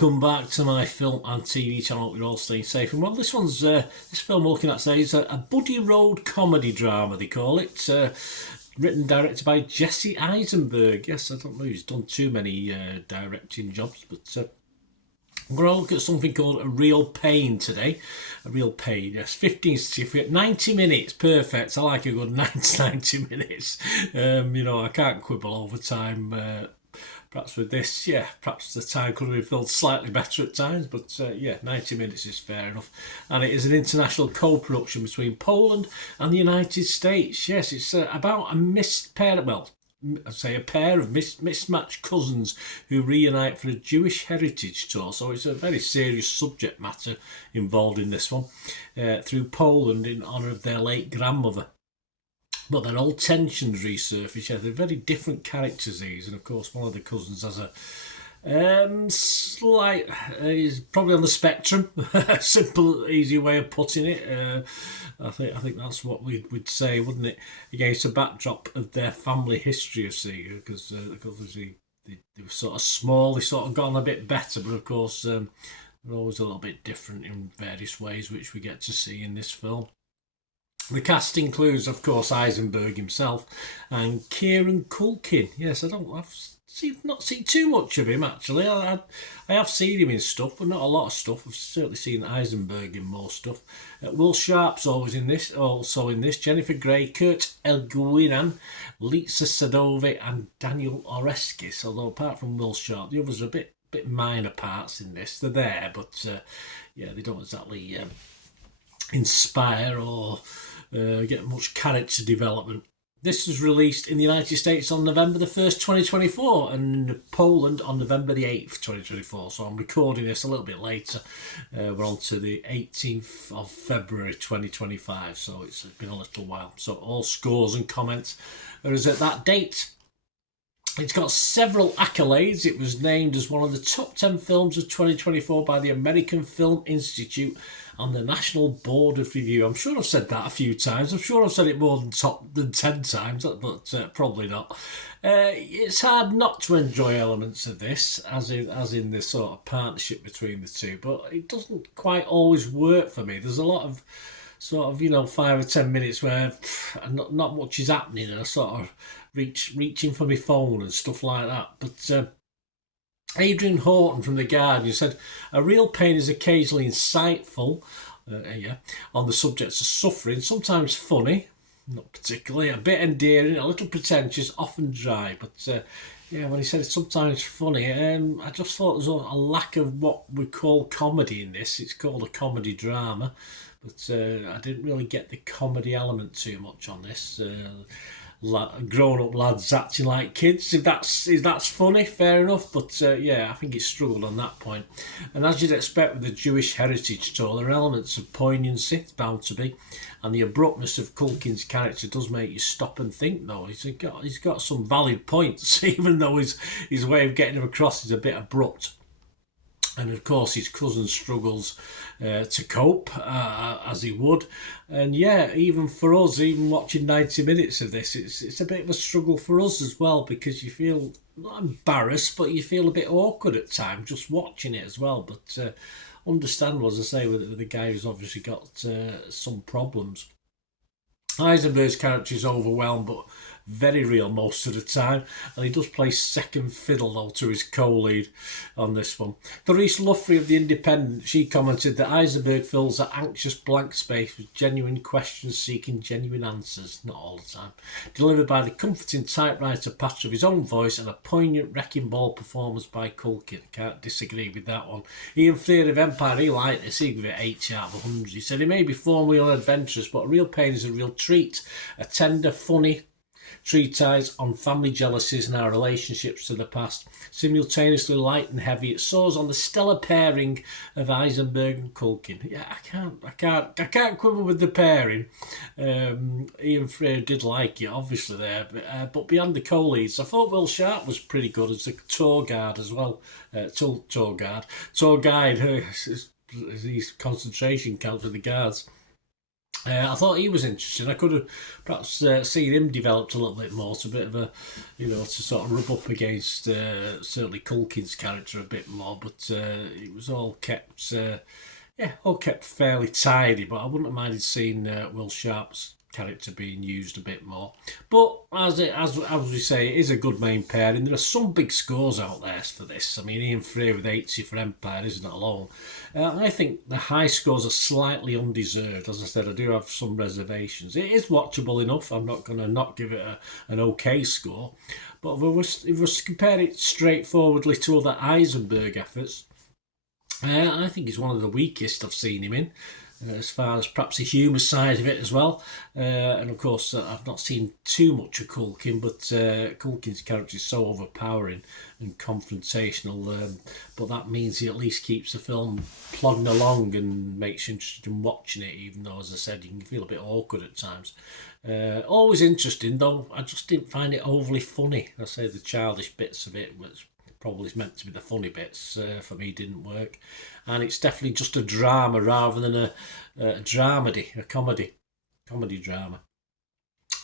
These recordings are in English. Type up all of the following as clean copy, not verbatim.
welcome back to my film and TV channel. You're all staying safe and well. This film we're looking at today is a buddy road comedy drama, they call it. Written and directed by Jesse Eisenberg. Yes, I don't know if he's done too many directing jobs, but we're going to look at something called A Real Pain today. A Real Pain, yes. 15 certificate, 90 minutes, perfect. I like a good 90 minutes. I can't quibble over time. Perhaps with this, perhaps the time could have been filled slightly better at times, but 90 minutes is fair enough. And it is an international co-production between Poland and the United States. Yes, it's about a pair of mismatched cousins who reunite for a Jewish heritage tour. So it's a very serious subject matter involved in this one, through Poland in honour of their late grandmother. But then old tensions resurface. Yeah, they're very different characters, these. And of course, one of the cousins has a he's probably on the spectrum. Simple, easy way of putting it. I think that's what we'd say, wouldn't it? Against a backdrop of their family history, you see, because obviously they were sort of small, they sort of got on a bit better, but of course they're always a little bit different in various ways, which we get to see in this film. The cast includes, of course, Eisenberg himself and Kieran Culkin. Yes, I've not seen too much of him, actually. I have seen him in stuff, but not a lot of stuff. I've certainly seen Eisenberg in more stuff. Will Sharp's also in this. Jennifer Grey, Kurt Elguinan, Lisa Sadovi and Daniel Oreskes. Although apart from Will Sharp, the others are a bit minor parts in this. They're there, but they don't exactly inspire or get much character development. This was released in the United States on November the 1st, 2024, and in Poland on November the 8th, 2024. So I'm recording this a little bit later. We're on to the 18th of February, 2025. So it's been a little while. So all scores and comments are as at that date. It's got several accolades. It was named as one of the top 10 films of 2024 by the American Film Institute and the National Board of Review. I'm sure I've said that a few times. I'm sure I've said it more than 10 times, but probably not. It's hard not to enjoy elements of this, as in this sort of partnership between the two, but it doesn't quite always work for me. There's a lot of sort of 5 or 10 minutes where not much is happening, and I sort of reaching for my phone and stuff like that. But Adrian Horton from The Guardian said, "A Real Pain is occasionally insightful on the subjects of suffering, sometimes funny, not particularly, a bit endearing, a little pretentious, often dry." But when he said it's sometimes funny, I just thought there was a lack of what we call comedy in this. It's called a comedy drama, but I didn't really get the comedy element too much on this. Grown-up lads acting like kids. If that's funny, fair enough. But I think it struggled on that point. And as you'd expect with the Jewish heritage tour, there are elements of poignancy, it's bound to be, and the abruptness of Culkin's character does make you stop and think. Though he's got some valid points, even though his way of getting them across is a bit abrupt. And of course, his cousin struggles to cope, as he would. And even for us, even watching 90 minutes of this, it's a bit of a struggle for us as well, because you feel not embarrassed, but you feel a bit awkward at times just watching it as well. But understandable, as I say, with the guy who's obviously got some problems. Eisenberg's character is overwhelmed, but very real most of the time, and he does play second fiddle though to his co-lead on this one. Doris Luffrey of The Independent, she commented that Eisenberg fills that anxious blank space with genuine questions seeking genuine answers, not all the time, delivered by the comforting typewriter patter of his own voice and a poignant wrecking ball performance by Culkin. Can't disagree with that one. Ian Fleer of Empire, he liked this, he gave it 8 out of 100. He said it may be formally unadventurous, but A Real Pain is a real treat, a tender, funny treatise on family jealousies and our relationships to the past. Simultaneously light and heavy, it soars on the stellar pairing of Eisenberg and Culkin. Yeah, I can't quibble with the pairing. Ian Frere did like it, obviously there, but beyond the co-leads, I thought Will Sharp was pretty good as the tour guide as well. Tour guide. These concentration camps with the guards. I thought he was interesting. I could have perhaps seen him developed a little bit more to a bit of a, to sort of rub up against certainly Culkin's character a bit more. But it was all kept, all kept fairly tidy. But I wouldn't have minded seeing Will Sharp's character being used a bit more. But as we say, it is a good main pairing. There are some big scores out there for this. I mean, Ian Frey with 80 for Empire isn't alone. I think the high scores are slightly undeserved. As I said, I do have some reservations. It is watchable enough. I'm not going to not give it an okay score. But if we compare it straightforwardly to other Eisenberg efforts, I think he's one of the weakest I've seen him in. As far as perhaps the humour side of it as well. And of course, I've not seen too much of Culkin, but Culkin's character is so overpowering and confrontational. But that means he at least keeps the film plodding along and makes you interested in watching it, even though, as I said, you can feel a bit awkward at times. Always interesting, though. I just didn't find it overly funny. I say the childish bits of it, which probably is meant to be the funny bits, for me didn't work. And it's definitely just a drama rather than a dramedy, a comedy drama.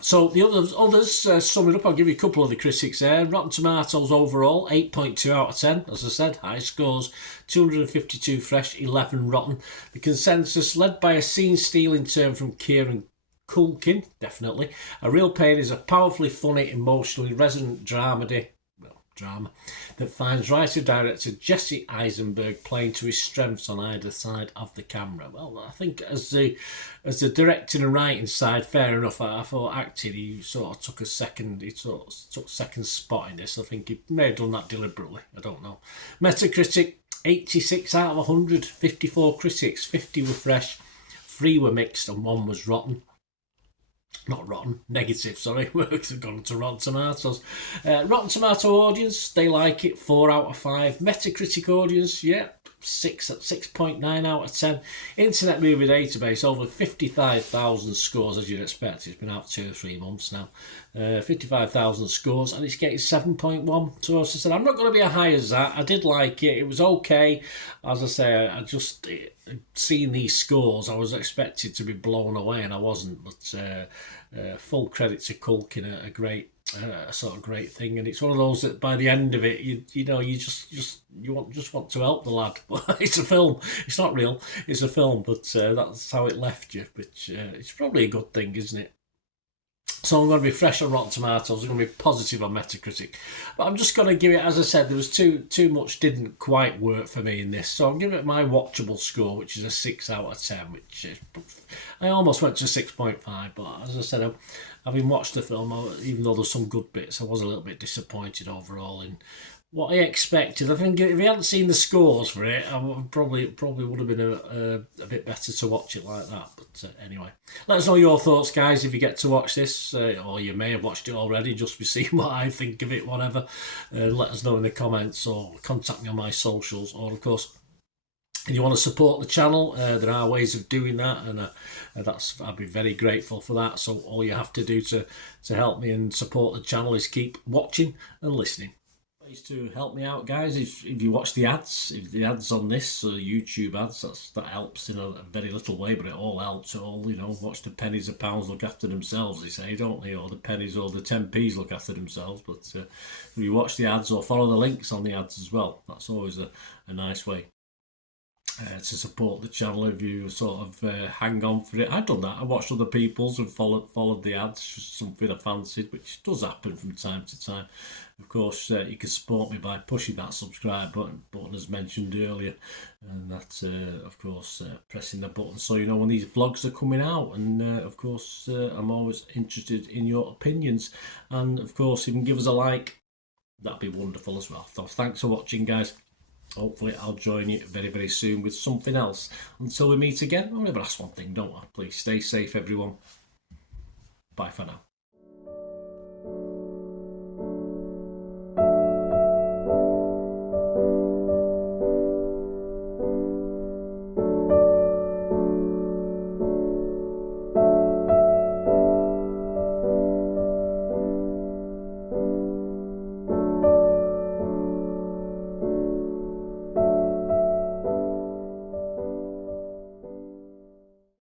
So the others, sum it up, I'll give you a couple of the critics there. Rotten Tomatoes overall, 8.2 out of 10. As I said, high scores, 252 fresh, 11 rotten. The consensus, led by a scene-stealing turn from Kieran Culkin, definitely. A Real Pain is a powerfully funny, emotionally resonant drama that finds writer-director Jesse Eisenberg playing to his strengths on either side of the camera. Well, I think as the directing and writing side, fair enough. I thought acting, he sort of took second spot in this. I think he may have done that deliberately. I don't know. Metacritic, 86 out of 100, 54 critics, 50 were fresh, 3 were mixed, and 1 was rotten. Not rotten, negative, sorry. We're gone to Rotten Tomatoes. Rotten Tomato audience, they like it, 4 out of 5. Metacritic audience, 6.9 out of 10. Internet Movie Database, over 55,000 scores, as you'd expect. It's been out 2 or 3 months now. 55,000 scores, and it's getting 7.1. So as I said, I'm not going to be as high as that. I did like it. It was okay. As I say, I just seeing these scores, I was expected to be blown away, and I wasn't. But full credit to Culkin, a great sort of great thing, and it's one of those that by the end of it, you want to help the lad. But it's a film. It's not real. It's a film, but that's how it left you. Which it's probably a good thing, isn't it? So I'm going to be fresh on Rotten Tomatoes. I'm going to be positive on Metacritic. But I'm just going to give it, as I said, there was too much didn't quite work for me in this. So I'll give it my watchable score, which is a 6 out of 10, which is, I almost went to 6.5. But as I said, having watched the film, even though there's some good bits, I was a little bit disappointed overall in what I expected. I think if you hadn't seen the scores for it, I would probably would have been a bit better to watch it like that. But anyway, let us know your thoughts, guys, if you get to watch this, or you may have watched it already, just be seeing what I think of it, whatever. Let us know in the comments, or contact me on my socials, or of course, if you want to support the channel, there are ways of doing that, and I'd be very grateful for that. So all you have to do to help me and support the channel is keep watching and listening. To help me out, guys, if you watch the ads, if the ads on this YouTube ads, that helps in a very little way, but it all helps. It all, watch the pennies and pounds look after themselves, they say, don't they? Or the pennies or the 10p's look after themselves. But if you watch the ads or follow the links on the ads as well, that's always a nice way to support the channel. If you sort of hang on for it, I've done that. I watched other people's and followed the ads, just something I fancied, which does happen from time to time. Of course, you can support me by pushing that subscribe button as mentioned earlier, and that's of course pressing the button so you know when these vlogs are coming out. And of course, I'm always interested in your opinions, and of course, if you can give us a like, that'd be wonderful as well. So thanks for watching, guys. Hopefully I'll join you very, very soon with something else. Until we meet again, I'll never ask one thing, don't I? Please stay safe, everyone. Bye for now.